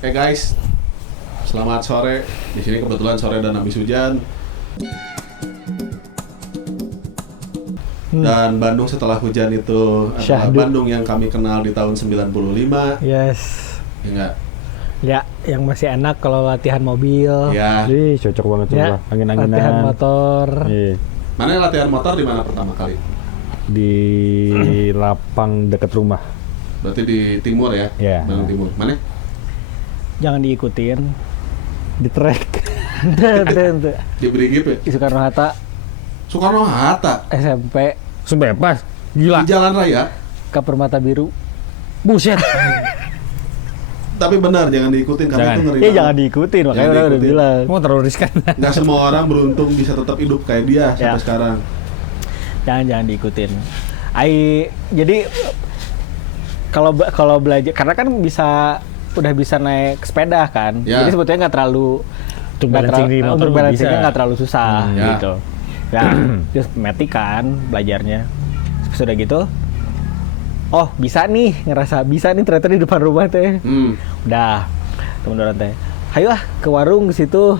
Guys, selamat sore. Di sini kebetulan sore dan habis hujan. Dan Bandung setelah hujan itu adalah Syahdu. Bandung yang kami kenal di tahun 95. Yes. Ya enggak? Ya, yang masih enak kalau latihan mobil. Ya. Ih, cocok banget Ya, coba. Angin-anginan. latihan motor. Iya. Mana yang latihan motor di mana pertama kali? Di lapang dekat rumah. Berarti di timur ya? Ya. Bandung Timur. Mana? Jangan diikutin. Di trek. Di Brigip ya? Di Soekarno-Hatta Soekarno-Hatta. SMP Sumpah bebas. Gila. Di Jalan Raya. ke Permata Biru. Buset. Tapi benar, jangan diikutin karena Jangan. itu ngeri Iya banget. jangan diikutin, makanya Jangan udah diikutin. bilang. Mau terlalu riskan. Nggak semua orang beruntung bisa tetap hidup kayak dia sampai Ya. sekarang. Jangan diikutin. Jadi kalau belajar karena kan udah bisa naik sepeda kan. Ya. Jadi sebetulnya nggak terlalu Untuk balancing di motor untuk juga balancingnya bisa. nggak terlalu susah Ya. gitu. Ya, terus metik kan belajarnya. Sudah gitu. Oh, bisa nih, ngerasa bisa nih ternyata di depan rumah teh. Udah, temen orang teh. Ayo ah ke warung ke situ.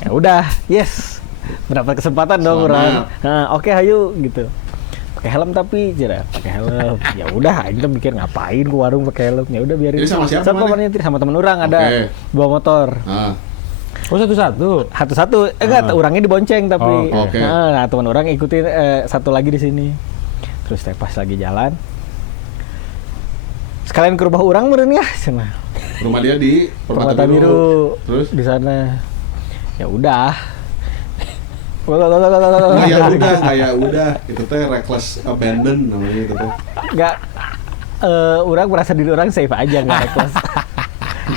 Ya udah, yes. Mendapat kesempatan dong Selamat. orang. Nah, oke ayo gitu. Pakai helm tapi tidak pakai helm. Ya udah, kita mikir ngapain ke warung pakai helm. Ya udah biarin. Jadi sama siapa, Sama Maneh? sama temen orang ada Oke. bawa motor. Nah, Oh, satu-satu. Satu-satu, enggak, orangnya dibonceng tapi. Oh, oke. Nah, teman orang ikutin satu lagi di sini. Terus teh pas lagi jalan. Sekalian ke rumah orang meureun ya, cenah. rumah dia di Permata Biru. Terus? Di sana. Ya udah. Kayak udah, itu teh reckless abandon namanya itu teh. Enggak orang merasa diri orang safe aja enggak reckless.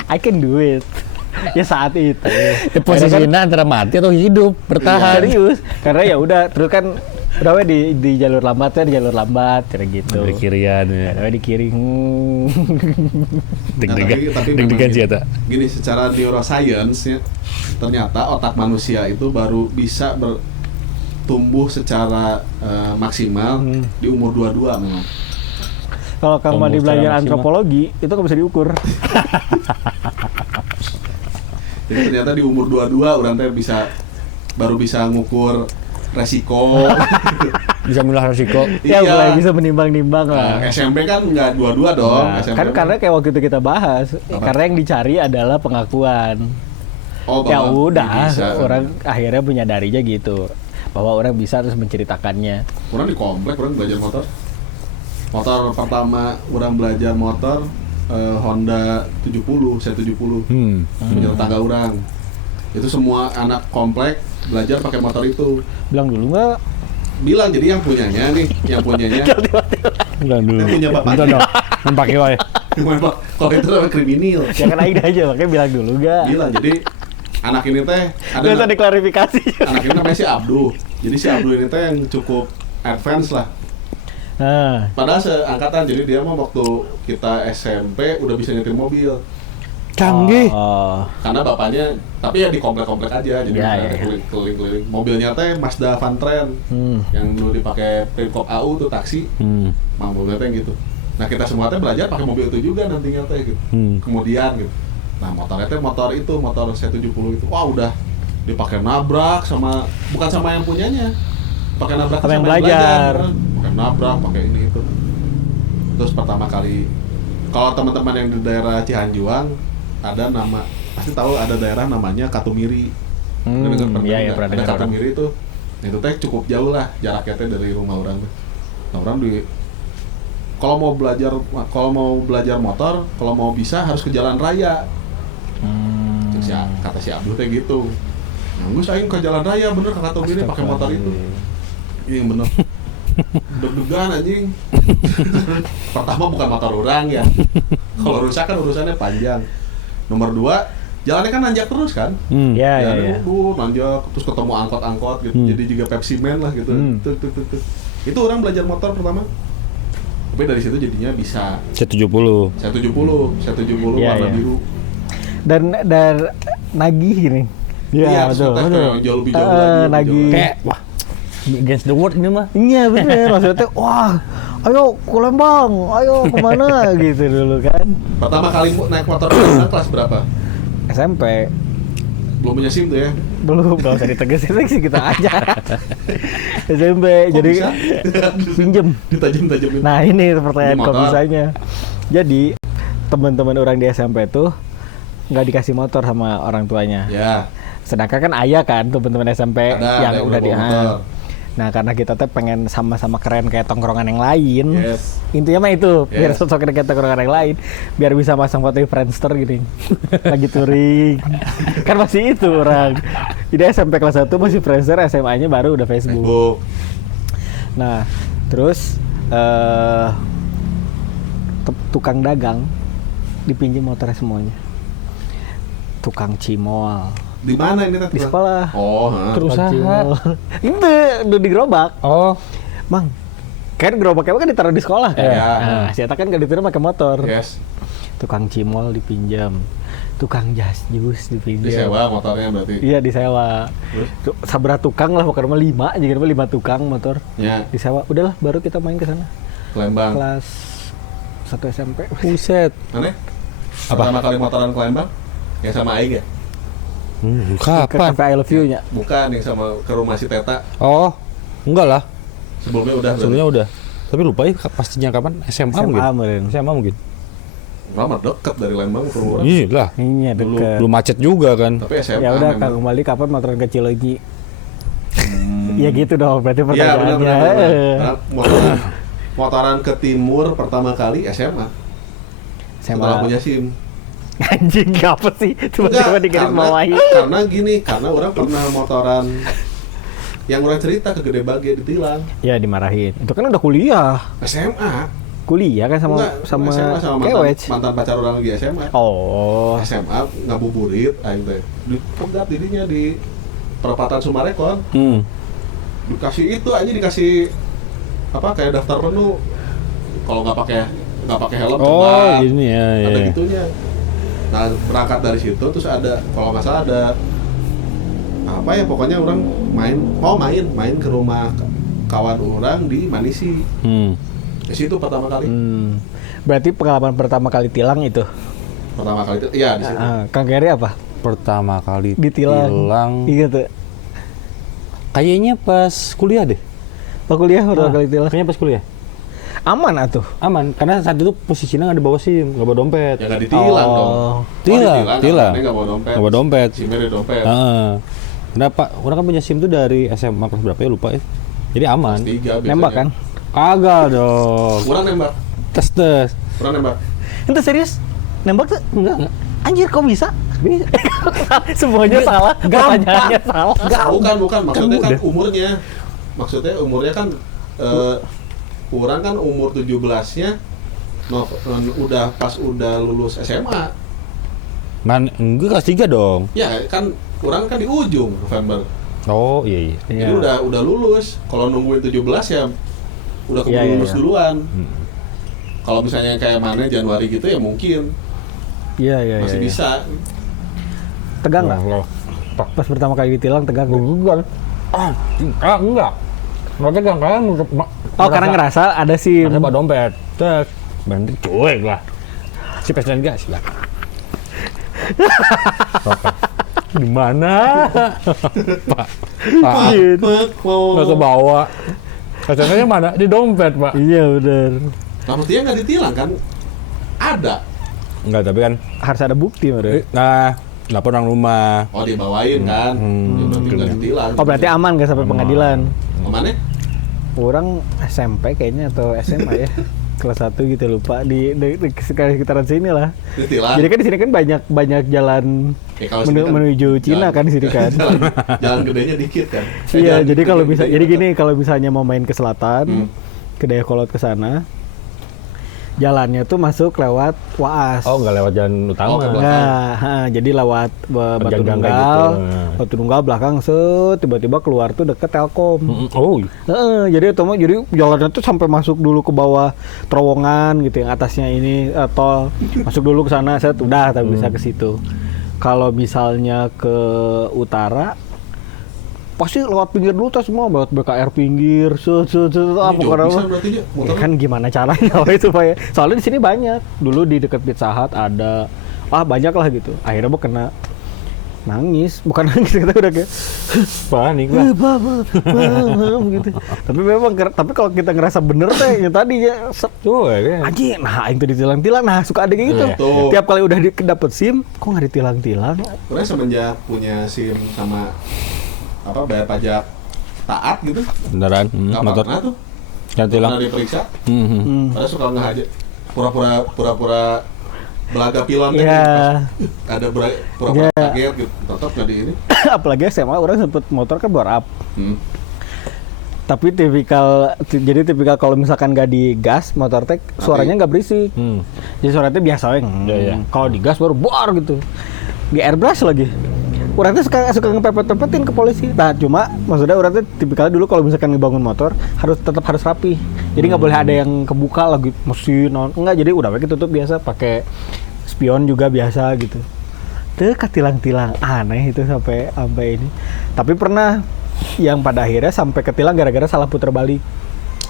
I can do it. Ya saat itu. Posisinya antara mati atau hidup, bertahan. Serius. Karena ya udah terus kan udah we di jalur lambatnya di jalur lambat kayak gitu. Ambil kirian ya. Udah we di kiri. Deg-degan. tapi Deg-degan memang sih eta. Gini, secara neuroscience ya, ternyata otak manusia itu baru bisa bertumbuh secara maksimal di umur 22 memang. Kalau kamu Tumbuh di belajar secara maksimal. antropologi itu nggak bisa diukur. Jadi ternyata di umur 22 orang teh baru bisa ngukur resiko. Bisa memilah resiko. Ya Iya. mulai bisa menimbang-nimbang lah. SMP kan nggak 22 dong. Nah, SMP kan karena kayak waktu itu kita bahas, Apa? karena yang dicari adalah pengakuan. oh, Ya bahwa udah, bisa. orang akhirnya menyadarinya gitu, bahwa orang bisa terus menceritakannya. Orang di komplek orang belajar motor. Motor pertama orang belajar motor Honda 70, C70. Punya tetangga orang. Itu semua anak komplek belajar pakai motor itu. Bilang dulu nggak? Bilang jadi yang punyanya nih, yang punyanya. Udah dulu. Kita punya bapaknya. Bentar dong. Mempake wae. Memang kalau itu namanya kriminal. Jangan aing aja, makanya bilang dulu nggak? Bilang jadi anak ini teh Nggak usah diklarifikasi. anak ini namanya si Abdul. Jadi si Abdul ini teh yang cukup advance lah. Nah, Padahal seangkatan, jadi dia mah waktu kita SMP udah bisa nyetir mobil. Canggih. Oh, Karena bapaknya, tapi ya di komplek-komplek aja, jadi Ya, ada ya. keliling-keliling. Mobilnya teh Mazda Vantren, yang dulu dipakai Pemkop AU tuh taksi, mobilnya teh gitu. Nah kita semua teh belajar pakai mobil itu juga nantinya teh gitu. Kemudian gitu. Nah motornya teh motor C70 itu, wah udah dipakai nabrak bukan sama yang punyanya, pakai nabrak Sama yang yang belajar. pakai nabrak, pakai ini itu. Terus pertama kali, kalau teman-teman yang di daerah Cihanjuang ada pasti tahu ada daerah namanya Katumiri. Udah denger pernah iya, nggak? pernah Ada dengar orang. Katumiri itu teh cukup jauh lah jaraknya teh dari rumah orang tuh. Nah orang kalau mau belajar motor, kalau mau bisa harus ke jalan raya. Kata si Abdul teh gitu. Nggak usah ke jalan raya, bener ke Katumiri pakai motor itu. Iya bener. Deg-degan anjing. Pertama bukan motor orang ya. Kalau rusak kan urusannya panjang. Nomor 2, jalannya kan nanjak terus kan. ya. Nanjak terus ketemu angkot-angkot gitu. Jadi juga Pepsi Man lah gitu. Tuk. Itu orang belajar motor pertama. Tapi dari situ jadinya bisa C70. C70 Iya, warna iya. biru. Dan nagih gini. Iya, betul. jauh lebih jauh lagi. Nagih. Kayak wah, against the world ini mah. Iya bener, maksudnya teh, wah ayo ke Lembang, ayo kemana gitu dulu kan. Pertama kali naik motor kelas berapa? SMP. Belum punya SIM tuh ya? Belum usah ditegesin sih kita aja. SMP. Kok jadi bisa? pinjem. Ditajam-tajamin. Nah ini pertanyaan Di kok motor. bisanya. Jadi teman-teman orang di SMP tuh nggak dikasih motor sama orang tuanya. Ya. Sedangkan kan ayah kan teman-teman SMP Ada yang udah di bawa motor. Nah karena kita tuh pengen sama-sama keren kayak tongkrongan yang lain. Yes. Intinya mah itu, biar Yes. sosok kayak tongkrongan yang lain, biar bisa masang foto di Friendster gini. Lagi touring. Kan masih itu orang. Jadi SMP kelas 1 masih Friendster, SMA-nya baru udah Facebook. Facebook. Nah, terus tukang dagang dipinjam motornya semuanya. Tukang cimol Di mana ini teh? di sekolah. Oh, ha. Terus Tukang usaha. cimol. Itu udah di gerobak. Oh, Mang, kan gerobaknya kan ditaruh di sekolah kan? Iya. Nah, si Eta kan gak ditiru pakai motor. Yes. Tukang cimol dipinjam, tukang jas jus dipinjam. Disewa motornya berarti. Iya disewa. Terus? Sabra tukang lah, pokoknya mah 5, jadi 5 tukang motor. Ya, Disewa. Udahlah, baru kita main ke sana. ke Lembang. Kelas 1 SMP. buset. Aneh? Pertama kali motoran ke Lembang? Yang sama Aing ya? Ke Kapan? Cafe I Love You-nya. Bukan, yang sama ke rumah si Teta. Oh, enggak lah. Sebelumnya udah. Sebelumnya udah. Tapi lupa ya pastinya kapan? SMA mungkin. mungkin. SMA mungkin. Lama deket dari Lembang ke rumah. Iya lah. Iya dekat. Belum macet juga kan. Tapi SMA Ya udah, memang. Kang kembali kapan motoran ke Cileunyi? Ya gitu dong, berarti Iya benar pertanyaannya. benar. Nah, motoran ke timur pertama kali SMA. Setelah punya SIM. Anjing apa sih? Tiba-tiba dikirim bawahi. Karena gini, karena orang pernah motoran yang orang cerita ke Gede Bage ditilang. Ya dimarahin. Itu kan udah kuliah. SMA. Kuliah kan sama Enggak, sama SMA sama Kewec. mantan pacar orang lagi SMA. Oh. SMA ngabuburit aing teh. Dipegat dirinya di perempatan Sumarekon. Dikasih itu aja, dikasih apa kayak daftar penuh. Kalau nggak pakai helm Oh, terbang. ini ya. Ada ya. gitunya. Nah, berangkat dari situ terus ada, kalau nggak salah ada apa ya, pokoknya orang main ke rumah kawan orang di Manisi. Di situ pertama kali. Berarti pengalaman pertama kali tilang itu. Pertama kali itu iya di situ. Kang Gary apa? Pertama kali Ditilang. Iya tuh. Kayaknya pas kuliah deh. Pas kuliah pertama kali tilang. Kayaknya pas kuliah. Aman atuh. Aman, karena saat itu posisinya nggak ada bawa SIM, nggak bawa dompet. Ya nggak ditilang dong. Tilang. Karena nggak bawa dompet. Nggak bawa dompet. SIM-nya ada dompet. Heeh. Kenapa? Orang kan punya SIM tuh dari SMA kelas berapa ya, lupa ya. Jadi aman. Kelas 3 biasanya. Nembak kan? Kagak dong. Kurang nembak. Tes. Kurang nembak. Itu serius? Nembak tuh? Enggak. Anjir kok bisa? Bisa. Semuanya salah, pertanyaannya salah. Bukan. Maksudnya kan umurnya. Maksudnya umurnya kan orang kan umur 17-nya udah pas udah lulus SMA. Enggak, kelas 3 dong. Ya kan orang kan di ujung November. Oh, iya. Jadi udah lulus. Kalau nungguin 17 ya udah keburu Iya. lulus duluan. Kalau misalnya kayak mana Januari gitu ya mungkin Iya. masih bisa. Tegang nggak? Pas pertama kali ditilang tegang nggak? Enggak. Enggak tegang kan. Oh karena ngerasa ada SIM. Ada bawa dompet. Tek. Berarti cuek lah. Si presiden gas lah. Di mana? Pak. Nggak ke bawah. Kacangnya mana? Di dompet, Pak. Iya benar. Nah mestinya nggak ditilang kan? Ada. Enggak, tapi kan Harus ada bukti baru. lapor orang rumah. Oh dibawain kan? Ya, berarti nggak ditilang. Oh berarti aman nggak sampai pengadilan? Kemana? Orang SMP kayaknya atau SMA ya. Kelas 1 gitu lupa di sekitaran sini lah. Ditilang. Jadi kan di sini kan banyak jalan Kalau sini kan menuju Cina kan di sini kan. jalan gedenya dikit kan. Iya, Jalan jadi gede- kalau gede- bisa gede- jadi gini, kalau misalnya mau main ke selatan, ke Dayakolot ke sana, jalannya tuh masuk lewat Waas. Oh, enggak lewat jalan utama. Oh, ke belakang. Nah, jadi lewat Batu Gang-gang kayak Nunggal, gitu. Batu Nunggal belakang tiba-tiba keluar tuh deket Telkom. Oh, Jadi jalannya tuh sampai masuk dulu ke bawah terowongan gitu, yang atasnya ini tol, masuk dulu ke sana, udah tapi bisa ke situ. Kalau misalnya ke utara pasti lewat pinggir dulu tuh semua, lewat BKR pinggir, apa Jauh karena bisa berarti ya, ya motor. kan gimana caranya itu supaya soalnya di sini banyak dulu di dekat Pizza Hut ada banyak lah gitu, akhirnya gua kena nangis, bukan nangis, kita udah kayak Panik lah. gitu. Tapi kalau kita ngerasa bener teh yang tadi ya Tuh ya. anjing, nah itu ditilang-tilang, nah suka ada kayak gitu. Tuh. Tiap kali udah dapet SIM, kok nggak ditilang-tilang? Karena semenjak punya SIM sama bayar pajak taat gitu, Beneran. nggak Motor. pernah tuh, Yang nggak tilang. pernah diperiksa. Hmm. Padahal suka ngehajar, pura-pura belaga pilon Iya. gitu. Ada pura-pura kaget gitu, tetap nggak di ini. Apalagi SMA orang sempet motor kan bore up. Hmm. Tapi tipikal kalau misalkan nggak digas motor teh suaranya nggak berisik. Jadi suaranya biasa we. Iya. Kalau digas baru bor gitu. Di airbrush lagi. Orang tuh suka ngepepet-pepetin ke polisi. Nah, cuma maksudnya orang tuh tipikalnya dulu kalau misalkan ngebangun motor tetap harus rapi. Jadi nggak boleh ada yang kebuka lagi mesin enggak, jadi udah tutup biasa, pakai spion juga biasa gitu. Tuh ketilang-tilang aneh itu sampai ini. Tapi pernah yang pada akhirnya sampai ketilang gara-gara salah puter balik.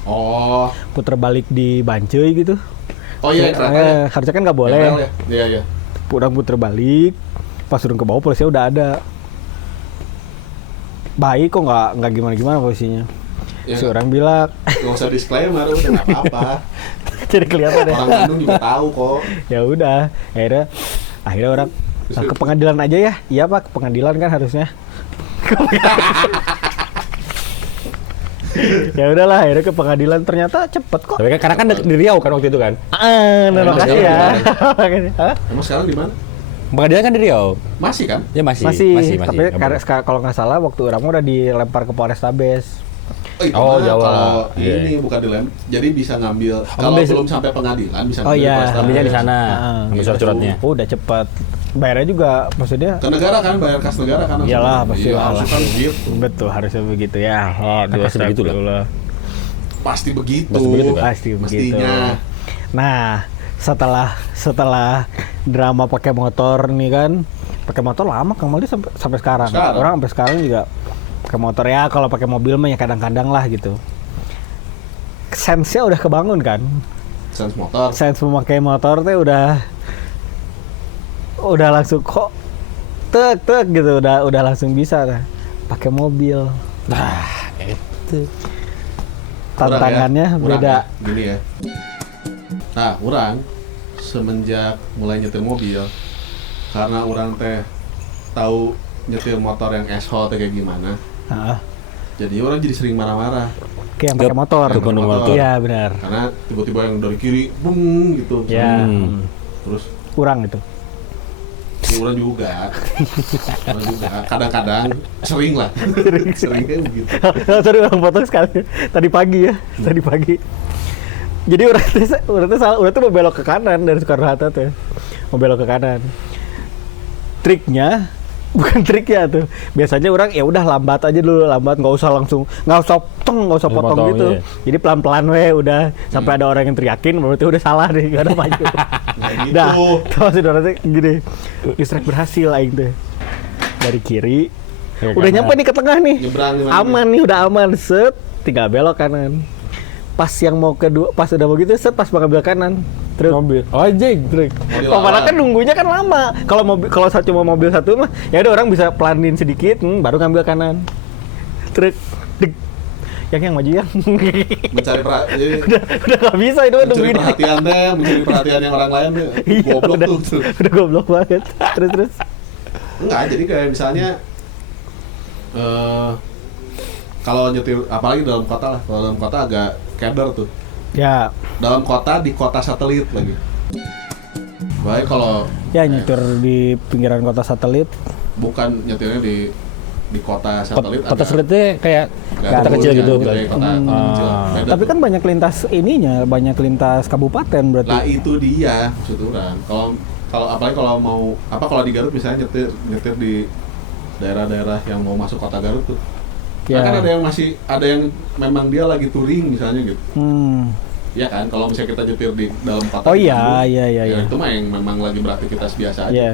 Oh. Puter balik di Banceuy gitu. Oh iya, keretanya. Harusnya kan nggak boleh. Ya? Iya, iya. Pulang puter balik, pas turun ke bawah polisinya udah ada. Baik kok, nggak gimana polisinya. Ya, Si orang bilang, nggak usah disclaimer, udah nggak apa-apa. jadi kelihatan deh. Orang Bandung juga tahu kok. Ya udah, akhirnya orang ke pengadilan aja ya. Iya Pak, ke pengadilan kan harusnya. Ya udahlah, akhirnya ke pengadilan, ternyata cepet kok. Tapi kan karena kan di Riau kan waktu itu kan. Terima kasih ya. Hah? Emang sekarang di mana? Pengadilan kan di Riau. Masih kan? Ya masih. Tapi kalau nggak salah waktu orang udah dilempar ke Polrestabes. Itu Oh, mah Jawa. Kalau Iya. ini bukan dilem, jadi bisa ngambil. Kalau ngambil belum sampai pengadilan bisa Oh ngambil iya, Polrestabes. Ambilnya di sana. Gitu. Ambil surat-suratnya. Oh, udah cepet. Bayarnya juga maksudnya. Ke negara kan, bayar kas negara kan. Iyalah, pasti Iya, lah. harusnya kan begitu. Betul, harusnya begitu ya. Kan pasti begitu lah. Pasti begitu. Pasti begitu kan? Pasti begitu. Mestinya. Nah, setelah drama pakai motor nih kan, pakai motor lama Kang Maldi sampai sekarang. Orang sampai sekarang juga pakai motor ya. Kalau pakai mobil mah ya kadang-kadang lah gitu. Sense-nya udah kebangun kan. Sense motor. Sense memakai motor teh udah langsung kok tek gitu, udah langsung bisa dah pakai mobil. Nah, itu. Tantangannya Urang beda. ya, gini ya. Nah, orang semenjak mulai nyetir mobil, karena orang teh tahu nyetir motor yang SH teh kayak gimana, Heeh. jadi orang jadi sering marah-marah. Kayak yang pakai motor. Yang pakai motor. Iya, benar. Karena tiba-tiba yang dari kiri, bung gitu. Ya. Terus Kurang itu. ya orang juga. Orang juga. Kadang-kadang sering lah. Seringnya begitu. Sorry, orang potong sekali. Tadi pagi. Jadi orang tuh salah, orang tuh mau belok ke kanan dari Soekarno-Hatta tuh. Mau belok ke kanan. Triknya bukan triknya tuh. Biasanya orang ya udah lambat aja dulu, nggak usah potong gitu. iya. Jadi pelan-pelan udah sampai ada orang yang teriakin berarti udah salah nih, gak ada maju. Nah gitu. Dah, terus orang tuh gini. Distrek berhasil aing tuh. Dari kiri. Udah nyampe nih ke tengah nih. Nyebrang gimana? Aman nih, udah aman. Set, tinggal belok kanan. Pas udah mau gitu, set pas mau ngambil kanan. Truk. Mobil. Oh, anjing, truk. Padahal kan nunggunya kan lama. Kalau cuma mobil satu mah, ya udah orang bisa pelanin sedikit, baru ngambil kanan. Truk. Deg. Yang maju yang. Mencari perhatian. udah nggak bisa itu Mencari nungguin. perhatian deh, mencari perhatian yang orang lain deh. Iya, Goblok udah, tuh. udah goblok banget. Terus. Enggak, jadi kayak misalnya kalau nyetir, apalagi dalam kota lah. Kalau dalam kota agak keder tuh. Ya, Dalam kota, di kota satelit lagi. Baik kalau ya nyetir di pinggiran kota satelit. bukan nyetirnya di kota satelit. Kota agak- satelitnya kayak agak kota kecil turun gitu. ya, jadi kota kecil. Beda Tapi tuh. kan banyak lintas kabupaten berarti. Lah itu dia maksud orang. Kalau apalagi kalau di Garut misalnya nyetir di daerah-daerah yang mau masuk kota Garut tuh. Ya. Nah, kan ada yang memang dia lagi touring misalnya gitu. Ya kan, kalau misalnya kita nyetir di dalam kota. Oh di iya, Bandung, iya. ya itu mah yang memang lagi beraktivitas biasa aja. Iya.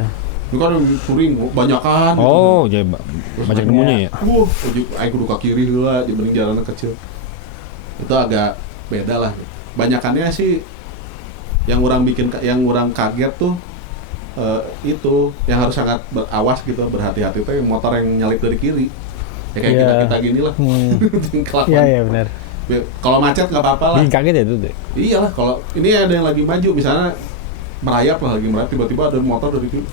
Ini kan yang touring banyakan. Oh, jadi banyak nemunya ya. Ayo kudu ke kiri dulu lah, dibanding jalanan kecil. Itu agak beda lah. Banyakannya sih yang orang kaget tuh itu yang harus sangat berawas gitu, berhati-hati tuh yang motor yang nyalip dari kiri. Ya kayak kita gini lah. Iya benar. Kalau macet nggak apa-apa lah. Bikin kaget ya itu deh. Iyalah, kalau ini ada yang lagi maju, misalnya merayap lah lagi merayap, tiba-tiba ada motor dari kiri,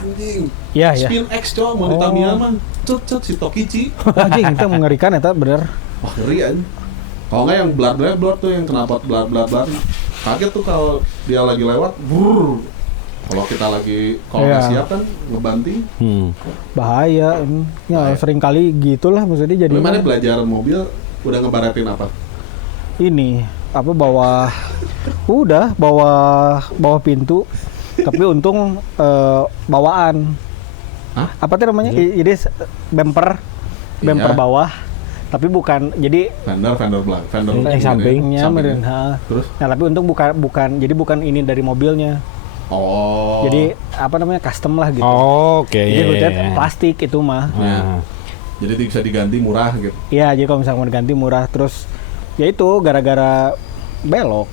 anjing. Iya. Spin X coy, mau di Tamiya mah, si Tokichi. Anjing itu mengerikan eta bener. Wah ngeri kan. Kalau nggak yang blur tuh yang kenapa blur. Kaget tuh kalau dia lagi lewat, kalau kita lagi nggak siap kan ngebanting. Bahaya. Ya sering kali gitulah maksudnya jadi. Gimana belajar mobil udah ngebaratin apa? Ini apa bawah pintu tapi untung bawaan. Hah? Apa tuh namanya? Ini bumper bawah tapi bukan jadi fender yang sampingnya meren. Terus? Nah, tapi untung bukan ini dari mobilnya. Oh. Jadi apa namanya? Custom lah gitu. Oh, oke. Jadi plastik itu mah. Ya. Jadi bisa diganti murah gitu. Iya, jadi kalau misalnya mau diganti murah terus ya itu gara-gara belok.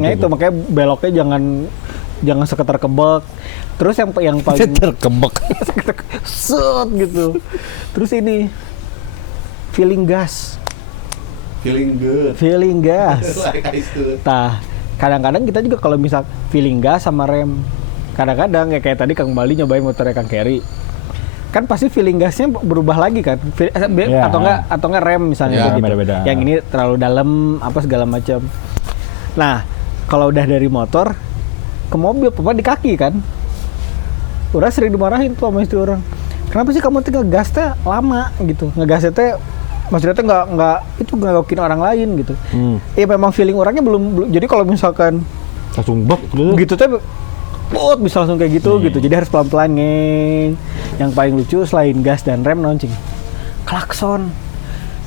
Nah itu makanya beloknya jangan seketar kebek. Terus yang paling seketar kebek. set gitu. Terus ini feeling gas. Feeling gas. Like I stood. Nah, kadang-kadang kita juga kalau misal feeling gas sama rem. Kadang-kadang ya kayak tadi Kang Bali nyobain motornya Kang Kerry. Kan pasti feeling gasnya berubah lagi kan, atau enggak rem misalnya gitu. Beda-beda. Yang ini terlalu dalam apa segala macam. Nah kalau udah dari motor ke mobil, di kaki kan, udah sering dimarahin tuh sama istri orang. Kenapa sih kamu tuh ngegasnya lama gitu? Ngegasnya teh maksudnya teh nggak ngokin orang lain gitu. Ya memang feeling orangnya belum. Jadi kalau misalkan langsung bek gitu teh bisa langsung kayak gitu gitu. Jadi harus pelan-pelan ngeng. Yang paling lucu selain gas dan rem noncing, klakson.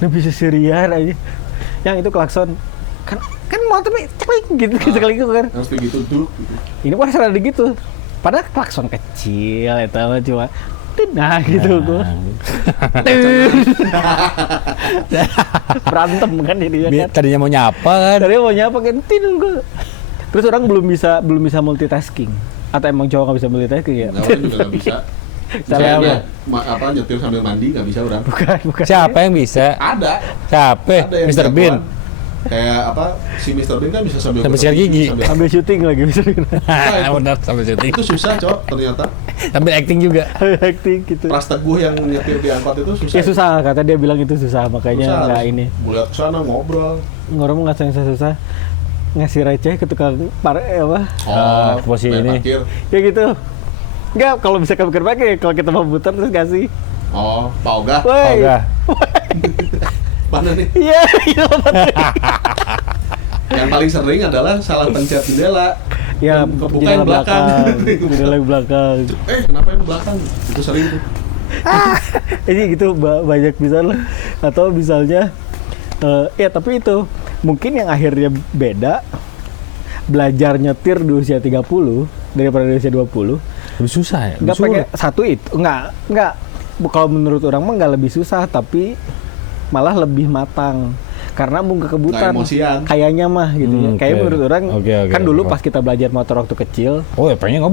Nah bisa serian aja. Yang itu klakson kan motornya cekling gitu kan. Harus begitu tuh. Ini pas ada gitu. Padahal klakson kecil itu mah cuma nah gitu gua. Berantem kan jadinya kan. Tadinya mau nyapa kan. Gua. Terus orang belum bisa multitasking. Atau emang cowok nggak bisa multitasking ya? Orang juga nggak bisa. Misalnya nyetir sambil mandi nggak bisa orang. Bukan. Siapa yang bisa? Ada. Siapa? Mr. Bean. Kayak si Mr. Bean kan bisa sambil sikat gigi. Sambil syuting lagi bisa. Benar sambil syuting. Itu susah cok ternyata. Sambil acting juga. Acting gitu. Pras Teguh yang nyetir di angkot itu susah. Ya susah, kata dia bilang itu susah makanya nggak ini. Bulat sana ngobrol. Ngomong nggak susah. Ngasih receh ke tukang posisi ini. Parkir. Ya gitu. Enggak, kalau bisa pakai kalau kita mau putar terus kasih. Oh, Pauga. Mana nih? Iya, Yang paling sering adalah salah pencet jendela. Ya, kebuka yang belakang. Jendela belakang. Kenapa yang belakang? Itu sering tuh. Ini gitu banyak bisa lah. Atau misalnya ya tapi itu mungkin yang akhirnya beda belajar nyetir di usia 30 daripada di usia 20. Lebih susah ya? Enggak pakai satu itu. Enggak. Kalau menurut orang mah enggak lebih susah tapi malah lebih matang. Karena mau kekebutan kayaknya mah gitu ya. Kayak menurut orang kan dulu pas kita belajar motor waktu kecil, ya pengennya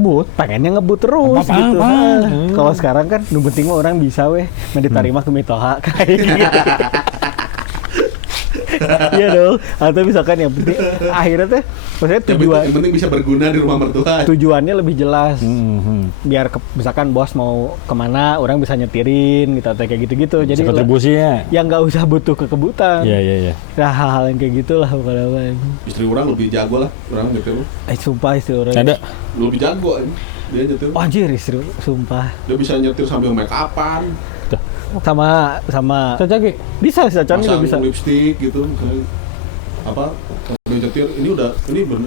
ngebut terus gitu. Kalau sekarang kan nu penting mah orang bisa diterima ke Mitoha kayak gitu. Iya dong. Atau misalkan yang penting akhirnya teh maksudnya tujuan yang penting bisa berguna di rumah mertua. Tujuannya lebih jelas. Biar misalkan bos mau kemana, orang bisa nyetirin gitu atau kayak gitu-gitu. Jadi kontribusinya yang nggak usah butuh kekebutan. Iya. Nah hal-hal yang kayak gitulah pokoknya. Istri orang lebih jago lah, orang nyetir. Sumpah istri orang. Ada. Lebih jago dia nyetir. Oh, anjir istri, sumpah. Dia bisa nyetir sambil make upan. Sama Cacage bisa juga bisa lipstick gitu misalnya apa sambil nyetir ini bener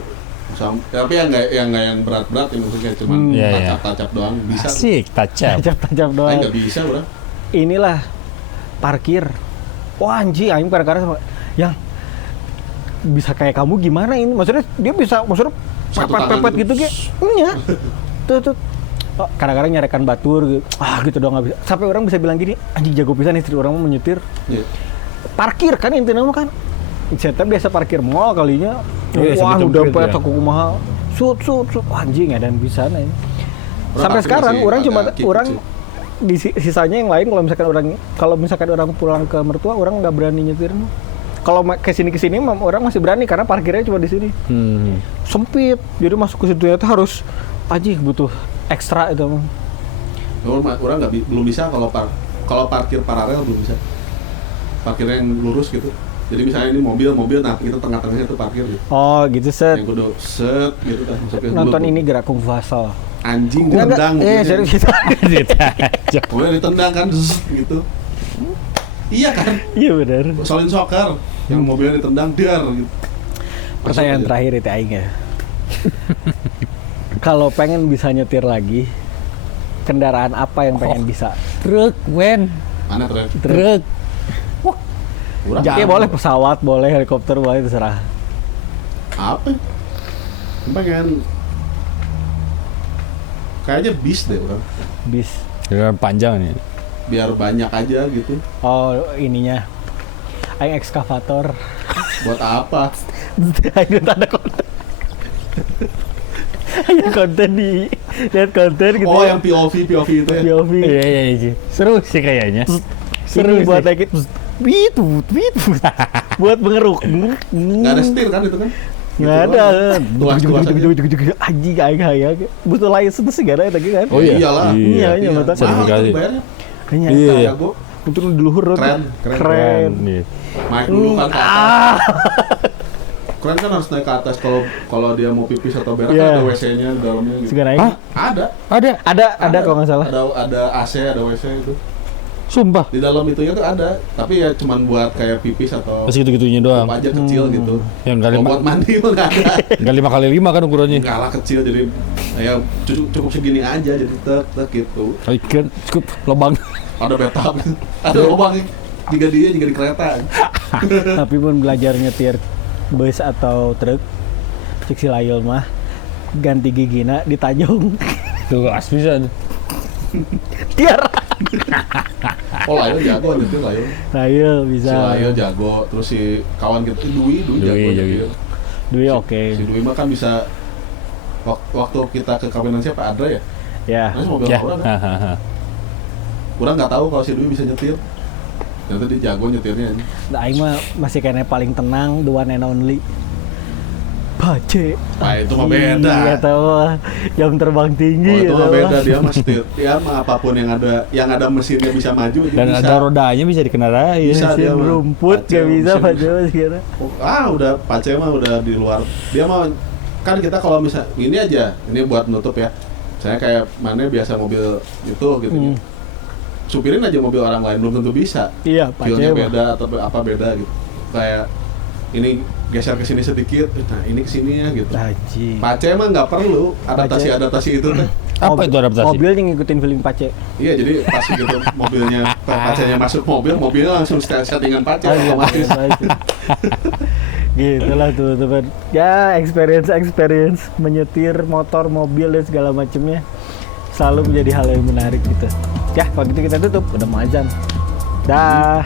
tapi yang berat-berat yang maksudnya cuma tacap doang bisa asik tacap doang nggak bisa udah inilah parkir anjing aing kadang-kadang sama yang bisa kayak kamu gimana ini maksudnya dia bisa pepet gitu kayak tuh kadang-kadang nyarekan batur gitu. Gitu doang nggak bisa. Sampai orang bisa bilang gini, anjing jago pisan istri orang mau menyetir. Iya. Parkir kan intinya mah kan. Saya biasa parkir mall kalinya. Iya, Wah, sempit-sempit udah ya. sampai aku kumaha. Sut. Anjing edan pisan ini. Sampai Tapi sekarang masih orang cuma agak kikuk orang sih. di sisanya yang lain kalau misalkan orang pulang ke mertua orang nggak berani nyetir. Kalau kesini mah orang masih berani karena parkirnya cuma di sini. Sempit. Jadi masuk ke situ itu harus anjing butuh ekstra itu mah. Orang belum bisa kalau parkir paralel belum bisa. Parkirnya yang lurus gitu. Jadi misalnya ini mobil, nah kita tengah-tengahnya itu parkir gitu. Oh gitu set. Yang kudu set gitu kan. Masukin Nonton dulu. ini gerak kung fu hustle. Anjing ditendang. Serius gitu. Kemudian ditendang kan zzz, gitu. Iya kan? Iya benar. Solin soccer yang mobilnya ditendang dar gitu. Pertanyaan Masuk aja. terakhir itu aing ya. Kalau pengen bisa nyetir lagi, kendaraan apa yang pengen bisa? Truk, Wen. Mana tren? Truk. Urang Iya boleh pesawat, boleh helikopter, boleh terserah. apa? Pengen kayaknya bis deh orang. Bis. Dengan panjang nih. Biar banyak aja gitu. Oh ininya. Aing ekskavator. Buat apa? Aing tanda konten. Aing konten di lihat konten gitu. Oh, ya. yang POV itu ya. POV. Iya. Seru sih kayaknya. Seru buat naik itu, buat mengeruk. Nggak ada setir kan itu kan? Nggak Gitu ada. doang. Tuas-tuas aja. Anjing aing butuh license sih gak ada lagi kan? Oh iya. Iyalah. Iya, mata. Mahal Sertifikasi. tuh bayarnya. Kayaknya Iya. Jago. untuk di luhur Keren. Keren. Nih. Naik dulu kan ke atas. Keren kan harus naik ke atas kalau dia mau pipis atau berak Iya. kan ada WC-nya di dalamnya gitu. Sekarang aing Ada. ada kalau nggak salah. Ada AC, ada WC itu. Sumpah. Di dalam itunya tuh ada, tapi ya cuman buat kayak pipis atau Masih gitu-gitunya doang. apa aja kecil gitu. Yang kali Kalau buat mandi mah nggak ada. Enggak 5x5 kan ukurannya. Enggak lah kecil jadi ya cukup segini aja jadi tek gitu. Oh, kan cukup lubang. Ada bathtub, ada lubang jika dia di kereta. Tapi pun belajar nyetir bus atau truk, cek si Layul mah ganti gigina di Tanjung. Tuh aslisan. Tiar. Oh Layul jago nyetir Layul. Layul Si bisa. Layul jago, terus si kawan kita Dwi jago nyetir. Dwi oke. Si Dwi mah kan bisa waktu kita ke kawinan siapa Adra ya? Ya. Nah, mobil Ya. orang kan. Kurang nggak tahu kalau si Dwi bisa nyetir. Ternyata dia jago nyetirnya. Nah, aing mah masih kayaknya paling tenang, the one and only. Bace. Nah itu mah beda. Iya tahu. Jam terbang tinggi. Oh itu mah tahu. beda, dia mah setir. Dia mah apapun yang ada mesinnya bisa maju dia Dan bisa. ada rodanya bisa dikendarai. Bisa. dia Mesin mah. rumput Pace, gak bisa mesin- Pace sekarang. Udah Pace mah udah di luar. Dia mah kan kita kalau misal ini aja, ini buat nutup ya. Saya kayak mana biasa mobil itu gitu ya. Supirin aja mobil orang lain belum tentu bisa. Iya, Pace Feel-nya mah. beda atau apa beda gitu. Kayak ini geser ke sini sedikit, nah ini ke sini ya gitu. Haji. Pace mah nggak perlu adaptasi itu teh. Apa itu adaptasi? Mobil yang ngikutin feeling Pace. Iya jadi pas gitu mobilnya Pacenya masuk mobilnya langsung settingan Pace otomatis. Gitu lah tuh teman. Ya experience menyetir motor, mobil dan segala macamnya selalu menjadi hal yang menarik gitu. Ya kalau gitu kita tutup, udah mau azan. Dah.